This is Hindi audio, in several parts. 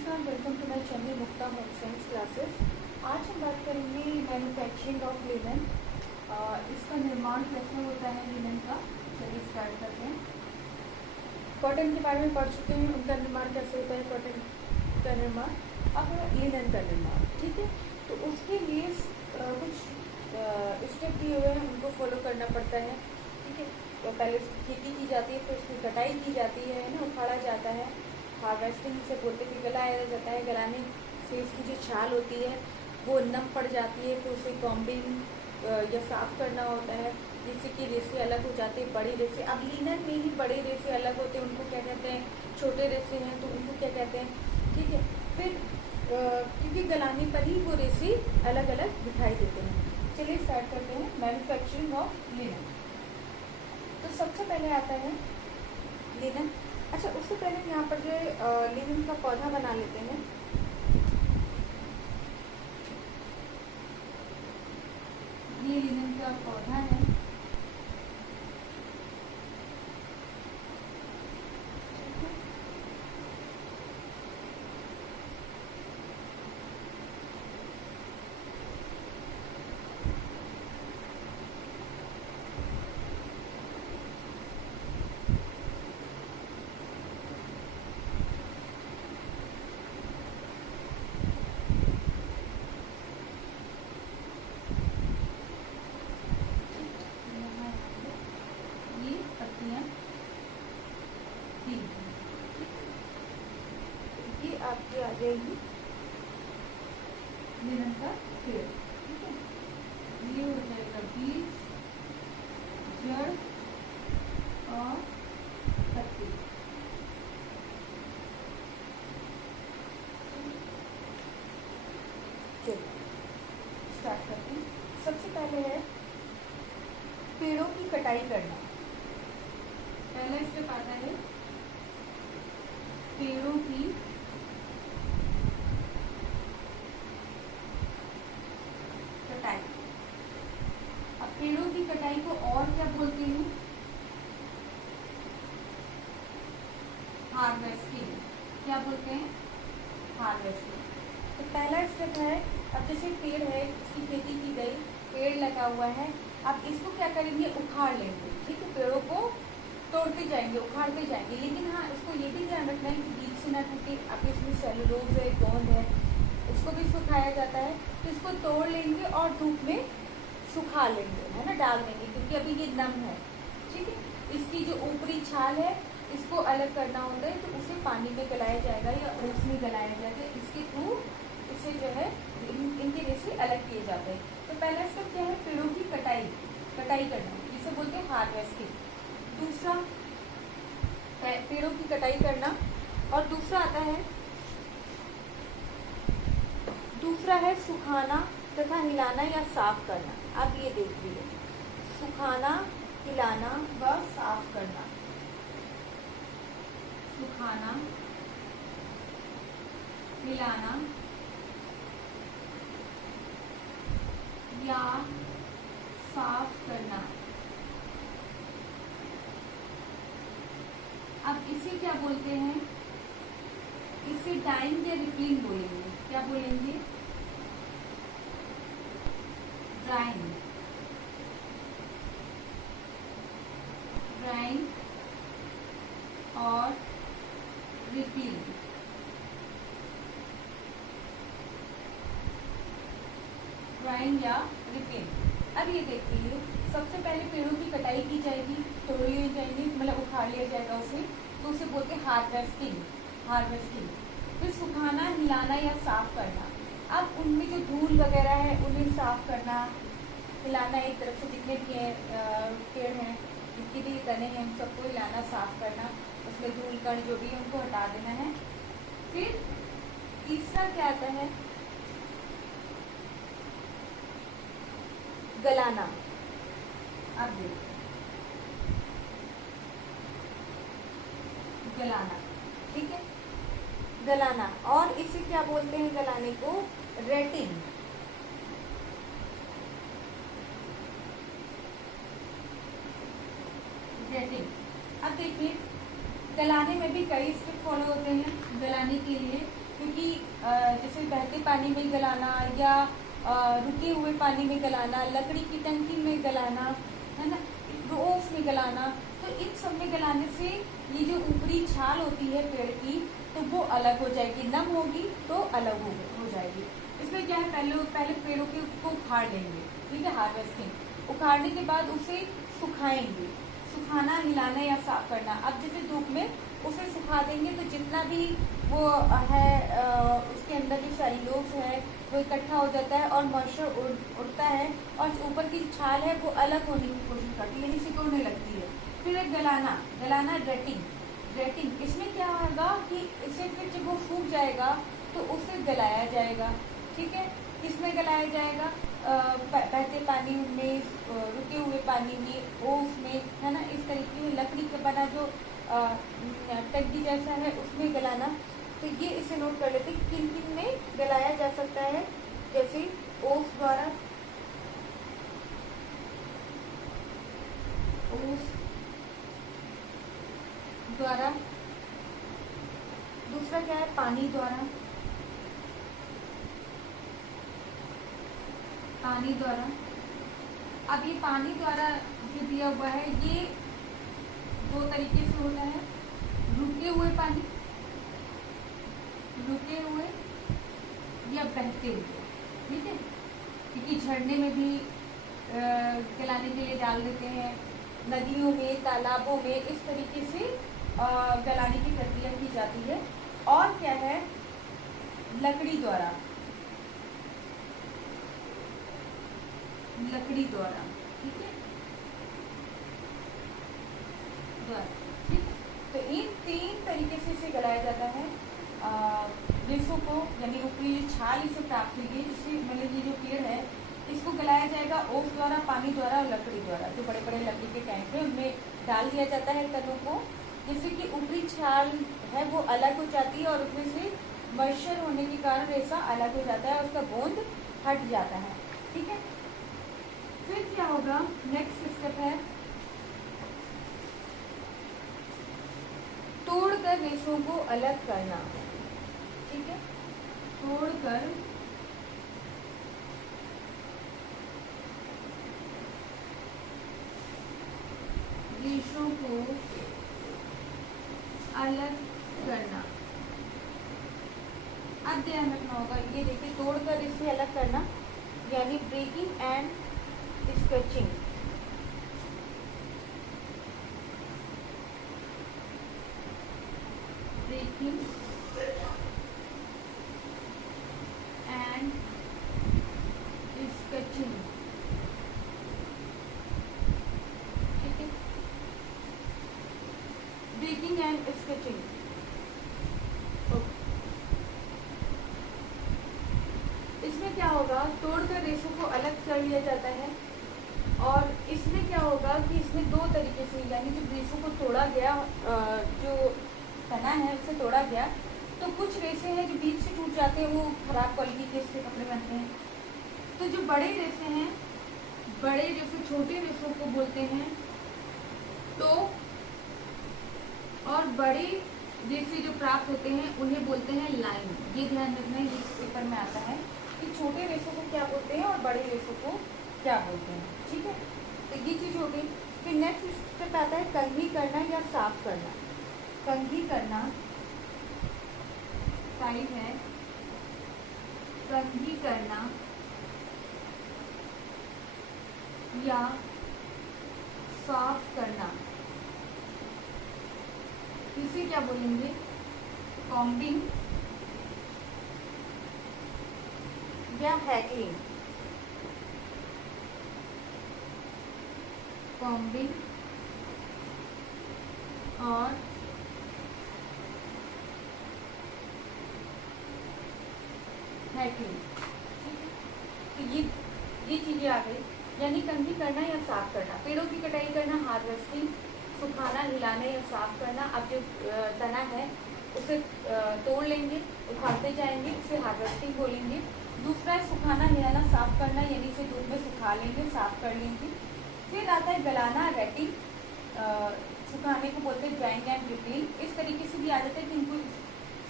नमस्कार, welcome to my channel Mukta home science classes. आज हम बात करेंगे मैन्युफैक्चरिंग ऑफ लिनन। इसका निर्माण कैसे होता है लिनन का। चलिए स्टार्ट करते हैं। कॉटन के बारे में पढ़ चुके हैं, उनका निर्माण कैसे होता है, कॉटन का निर्माण। अब लिनन का निर्माण, ठीक है। तो उसके लिए कुछ स्टेप दिए हुए हैं, उनको फॉलो करना पड़ता है, ठीक है। तो पहले उसकी खेती की जाती है, फिर उसकी कटाई की जाती है ना, उखाड़ा जाता है, हार्वेस्टिंग से बोलते फिर गलाया जाता है। गलाने से इसकी जो छाल होती है वो नम पड़ जाती है, फिर उसे कॉम्बिंग या साफ करना होता है, जिससे कि रेसे अलग हो जाते हैं, बड़ी रेसे। अब लिनन में ही बड़े रेसे अलग होते हैं, उनको क्या कहते हैं, छोटे रेसे हैं तो उनको क्या कहते हैं, ठीक है। फिर क्योंकि गलाने पर ही वो रेसे अलग अलग दिखाई देते हैं। चलिए स्टार्ट करते हैं मैन्युफैक्चरिंग ऑफ लिनन। तो सबसे पहले आता है लिनन। अच्छा, उससे पहले यहाँ पर जो लिनन का पौधा बना लेते हैं। ये लिनन का पौधा है, ये आपकी आ जाएगी लिनन का पेड़, ठीक है। ये हो जाएगा बीज, जड़ और पत्ती। चलिए स्टार्ट करते हैं। सबसे पहले है पेड़ों की कटाई करना। पहला स्टेप आता है पेड़ों की कटाई। अब पेड़ों की कटाई को और क्या बोलते हैं, हार्वेस्टिंग। क्या बोलते हैं, हार्वेस्टिंग। तो पहला स्टेप है, अब जैसे पेड़ है, इसकी खेती की गई, पेड़ लगा हुआ है, अब इसको क्या करेंगे, उखाड़ लेंगे, ठीक है। पेड़ों को तोड़ते जाएंगे, उखाड़ते जाएंगे, लेकिन हाँ इसको ये भी ध्यान रखना है कि बीज से ना टूटे। अब इसमें सेलुलोज है, गोंद है, इसको भी सुखाया जाता है। तो इसको तोड़ लेंगे और धूप में सुखा लेंगे, है ना, डाल देंगे, क्योंकि अभी ये नम है, ठीक है। इसकी जो ऊपरी छाल है इसको अलग करना होता है, तो उसे पानी में गलाया जाएगा या ओस में गलाया जाएगा। इसके थ्रू इसे जो है इनके रेसे अलग किए जाते हैं। तो पहला स्टेप क्या है, पेड़ों की कटाई करना, इसे बोलते हैं हार्वेस्टिंग। दूसरा पेड़ों की कटाई करना, और दूसरा आता है, दूसरा है सुखाना तथा हिलाना या साफ करना। अब ये देख लीजिए, सुखाना, हिलाना व साफ करना। सुखाना, हिलाना या साफ करना। अब इसे क्या बोलते हैं, इसे डाइंग या रिपीलिंग बोलेंगे। क्या बोलेंगे, ड्राइंग, ड्राइंग और रिपीलिंग। ड्राइंग या रिपीलिंग। अब ये देखिए, सबसे पहले पेड़ों की कटाई की जाएगी, तोड़ ली जाएगी, मतलब उखाड़ लिया जाएगा उसे, तो उसे बोलते हैं हार्वेस्टिंग। फिर सुखाना, हिलाना या साफ करना। अब उनमें जो धूल वगैरह है उन्हें साफ करना, हिलाना, एक तरफ से जितने भी पेड़ हैं, जितनी भी तने हैं, उन सबको हिलाना, साफ करना, उसमें धूल कण जो भी है उनको हटा देना है। फिर तीसरा क्या आता है, गलाना। अब देखो, गलाना, ठीक है, गलाना। और इसे क्या बोलते हैं, गलाने को रेटिंग। अब देखिए, गलाने में भी कई स्टेप फॉलो होते हैं गलाने के लिए। क्योंकि जैसे बहते पानी में गलाना या रुके हुए पानी में गलाना, लकड़ी की टंकी में गलाना, है ना, ओस में गलाना, तो इन सब में गलाने से ये जो ऊपरी छाल होती है पेड़ की तो वो अलग हो जाएगी, नम होगी तो अलग हो जाएगी। इसमें क्या है, पहले पेड़ों के को उखाड़ लेंगे, ठीक है, हार्वेस्टिंग। उखाड़ने के बाद उसे सुखाएंगे, सुखाना, हिलाना या साफ करना। अब जैसे धूप में उसे सुखा देंगे तो जितना भी वो है उसके अंदर जो सेल्यूलोज है वो इकट्ठा हो जाता है और मॉइस्चर उड़ता है और जो ऊपर की छाल है वो अलग होने की कोशिश करती है, यानी सिकुड़ने लगती है। फिर एक गलाना ड्रेटिंग। इसमें क्या होगा कि इसे फिर जब वो सूख जाएगा तो उसे गलाया जाएगा, ठीक है। किसमें गलाया जाएगा, बहते पानी में, रुके हुए पानी में, ओस में, है ना, इस तरीके से लकड़ी का बना जो टंकी जैसा है उसमें गलाना। तो ये इसे नोट कर लेते हैं किन किन में गलाया जा सकता है, जैसे ओस द्वारा, दूसरा क्या है, पानी द्वारा। अब ये पानी द्वारा जो दिया हुआ है ये दो तरीके से होता है, रुके हुए पानी, या बहते हुए, ठीक है, क्योंकि झरने में भी गलाने के लिए डाल देते हैं, नदियों में, तालाबों में, इस तरीके से गलाने की प्रक्रिया की जाती है। और क्या है, लकड़ी द्वारा, ठीक है, ठीक है। तो इन तीन तरीके से इसे गलाया जाता है। रेशों को, यानी ऊपरी जो छाल इसे प्राप्त हुई है, इससे मतलब ये जो पेड़ है इसको गलाया जाएगा ओस द्वारा, पानी द्वारा और लकड़ी द्वारा। जो बड़े बड़े लकड़ी के टैंक है उनमें डाल दिया जाता है तनों को, जिससे कि ऊपरी छाल है वो अलग हो जाती है और उसमें से मॉइस्चर होने के कारण रेशा अलग हो जाता है, उसका गोंद हट जाता है, ठीक है। फिर क्या होगा, नेक्स्ट स्टेप है तोड़कर रेशों को अलग करना, ठीक है, तोड़कर रेशों को अलग करना। अब ध्यान रखना होगा, ये देखिए, तोड़कर इसे अलग करना यानी breaking and scutching. Breaking and scutching, ठीक है, ब्रेकिंग एंड स्केचिंग। इसमें क्या होगा, तोड़कर रेशों को अलग कर लिया जाता है और इसमें क्या होगा कि इसमें दो तरीके से, यानी जब रेशों को तोड़ा गया, जो तना है उसे तोड़ा गया, तो कुछ रेशे हैं जो बीच से टूट जाते हैं, वो खराब क्वालिटी के इससे कपड़े बनते हैं। तो जो बड़े रेशे हैं, बड़े रेशे छोटे रेशों को बोलते हैं तो, और बड़े रेशे जो प्राप्त होते हैं उन्हें बोलते हैं लाइन। ये ध्यान रखना है, इस पेपर में आता है कि छोटे रेशों को क्या बोलते हैं और बड़े रेशों को क्या बोलते हैं, ठीक है। तो ये चीज हो गई। फिर नेक्स्ट स्टेप आता है कंघी करना या साफ करना। कंघी करना साइड है, कंघी करना या साफ करना, इसे क्या बोलेंगे, कॉम्बिंग या हैकलिंग। कॉम्बिंग और हैकलिंग, तो ये चीजें आ गई, यानी कंघी करना या साफ करना। पेड़ों की कटाई करना, हार्वेस्टिंग, सुखाना, हिलाना या साफ करना। अब जो तना है उसे तोड़ लेंगे, उखाड़ते जाएंगे, उसे हार्वेस्टिंग बोलेंगे। दूसरा है सुखाना, हिलाना, साफ करना, यानी इसे धूप में सुखा लेंगे, साफ कर लेंगे। फिर आता है गलाना, रेटिंग, सुखाने को बोलते हैं ड्राइंग एंड रिपलिंग। इस तरीके से भी आ जाता है कि इनको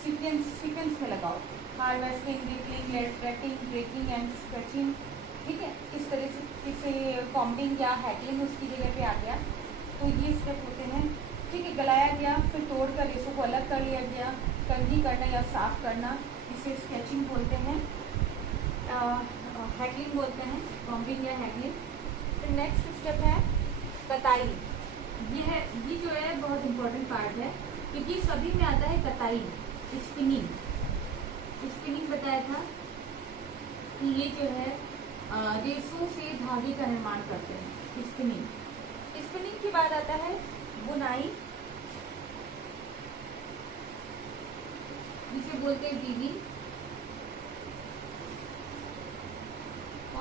सीक्वेंस में लगाओ, harvesting, rippling, retting, breaking and stretching. ठीक है, इस तरह से किसी कॉम्बिंग या हैकलिंग उसकी जगह पे आ गया। तो ये स्टेप होते हैं। ठीक है, गलाया गया, फिर तोड़ कर रेसों को अलग कर लिया गया, कंघी करना या साफ करना, इसे स्केचिंग बोलते हैं, हैकलिंग बोलते हैं, कॉम्बिंग या हैकलिंग। फिर नेक्स्ट स्टेप है कताई। ये जो है बहुत इम्पोर्टेंट पार्ट है, क्योंकि सभी में आता है कताई, स्पिनिंग बताया था कि ये जो है रेसों से धागे का निर्माण करते हैं, स्पिनिंग के बाद आता है बुनाई, जिसे बोलते हैं वीविंग,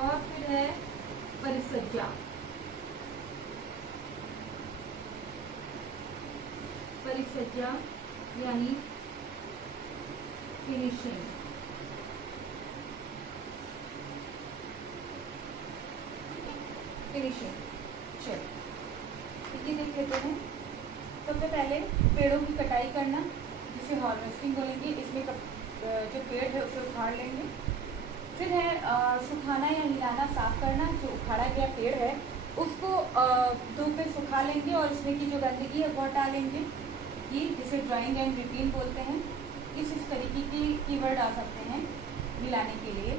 और फिर है परिसज्जा। यानी फिनिशिंग। चलो ये देख लेते हैं। सबसे पहले पेड़ों की कटाई करना, जिसे हार्वेस्टिंग बोलेंगे। इसमें जो पेड़ है उसे उखाड़ लेंगे। फिर है सुखाना या हिलाना, साफ करना। जो उखाड़ा गया पेड़ है उसको धूप में सुखा लेंगे और इसमें की जो गंदगी है वो हटा लेंगे। ये जिसे ड्राइंग एंड रिपील बोलते हैं। इस तरीके की कीवर्ड आ सकते हैं हिलाने के लिए।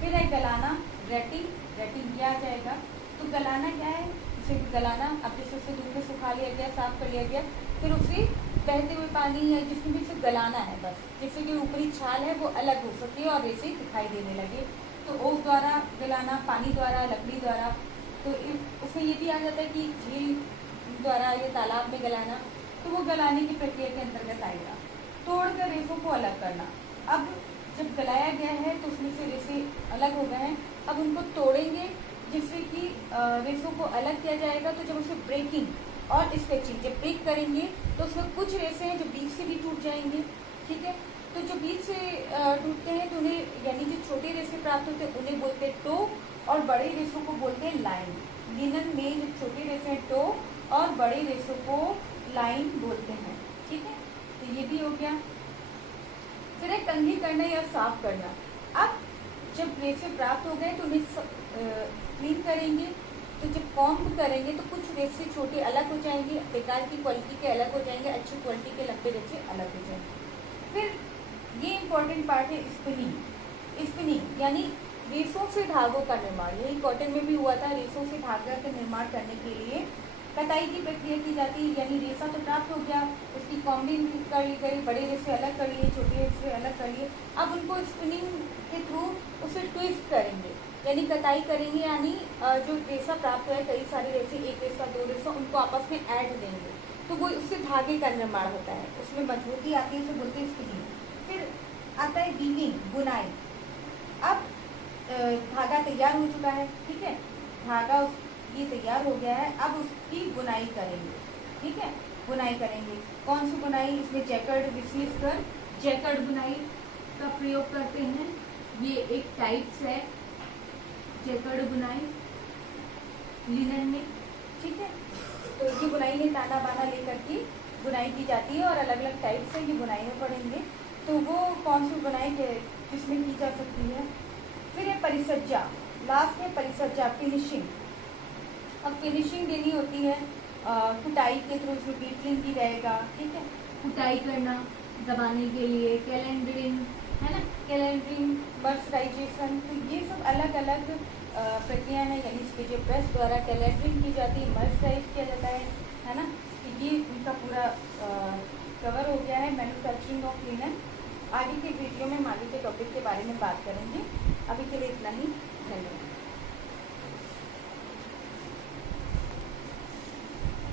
फिर है गलाना, रेटिंग किया जाएगा। तो गलाना क्या है? इसे गलाना, अब जैसे उसे धूप में सुखा लिया गया, साफ कर लिया गया, फिर उसे बहते हुए पानी या जिसमें भी इसे गलाना है, बस जिससे कि ऊपरी छाल है वो अलग हो सकती है और रेसे दिखाई देने लगे। तो ओस द्वारा गलाना, पानी द्वारा, लकड़ी द्वारा। तो उसमें ये भी आ जाता है कि झील द्वारा या तालाब में गलाना, तो वो गलाने की प्रक्रिया के अंतर्गत आएगा। तोड़कर रेसों को अलग करना। अब जब गलाया गया है तो उसमें से रेसे अलग हो गए हैं, अब उनको तोड़ेंगे जिससे कि रेसों को अलग किया जाएगा। तो जब उसे ब्रेकिंग और स्केचिंग, जब ब्रेक करेंगे तो उसमें कुछ रेसे हैं जो बीच से भी टूट जाएंगे। ठीक है, तो जो बीच से टूटते हैं तो उन्हें, यानी जो छोटे रेसे प्राप्त होते हैं उन्हें बोलते हैं टो, और बड़े रेसों को बोलते हैं लाइन। लिनन में जो छोटे रेसे हैं टो और बड़े रेसों को लाइन बोलते हैं। ठीक है, तो ये भी हो गया। फिर है कंघी करना या साफ करना। अब जब रेसे प्राप्त हो गए तो उन्हें क्लीन करेंगे। तो जब कॉम्ब करेंगे तो कुछ रेसे छोटे अलग हो जाएंगे, बेकार की क्वालिटी के अलग हो जाएंगे, अच्छी क्वालिटी के लंबे रेसे अलग हो जाएंगे। फिर ये इंपॉर्टेंट पार्ट है स्पिनिंग, यानी रेसों से धागों का निर्माण। यही कॉटन में भी हुआ था। रेसों से धागा का निर्माण करने के लिए कटाई की प्रक्रिया की जाती है। यानी रेसा तो प्राप्त हो गया, उसकी कॉम्बिंग कर ली गई, बड़े रेसे अलग कर लिए, छोटे रेसे अलग कर लिए। अब उनको स्पिनिंग के थ्रू उसे ट्विस्ट करेंगे, यानी कटाई करेंगे। यानी जो रेसा प्राप्त हुआ है, कई सारे रेसे, एक रेसा, दो रेसा, उनको आपस में ऐड देंगे तो वो उससे धागे का निर्माण होता है, उसमें मजबूती आती है, उसे बोलते हैं स्पिनिंग। फिर आता है वीविंग, बुनाई। अब धागा तैयार हो चुका है। ठीक है, धागा ये तैयार हो गया है, अब उसकी बुनाई करेंगे। ठीक है, बुनाई करेंगे। कौन सी बुनाई? इसमें जैकर्ड, विशेषकर जैकर्ड बुनाई का प्रयोग करते हैं। ये एक टाइप्स है जैकर्ड बुनाई लिनन में। ठीक है, तो ये बुनाई में ताना बाना लेकर के बुनाई की जाती है और अलग अलग टाइप से ये बुनाइयाँ पढ़ेंगे। तो वो कौन सी बुनाई किसमें की जा सकती है? फिर है परिसज्जा, लास्ट में परिसज्जा, फिनिशिंग। अब फिनिशिंग देनी होती है कुटाई के थ्रू, उसमें बीटलिंग की जाएगा। ठीक है, कुटाई करना दबाने के लिए, कैलेंडरिंग है ना, कैलेंडरिंग, मर्सराइजेशन। तो ये सब अलग अलग प्रक्रिया है। यानी इसके जो प्रेस द्वारा कैलेंडरिंग की जाती है, मर्सराइज किया जाता है ना। तो ये उनका पूरा कवर हो गया है मैन्युफैक्चरिंग ऑफ लिनन। आगे के वीडियो में हम आगे के टॉपिक के बारे में बात करेंगे। अभी के लिए इतना ही, धन्यवाद।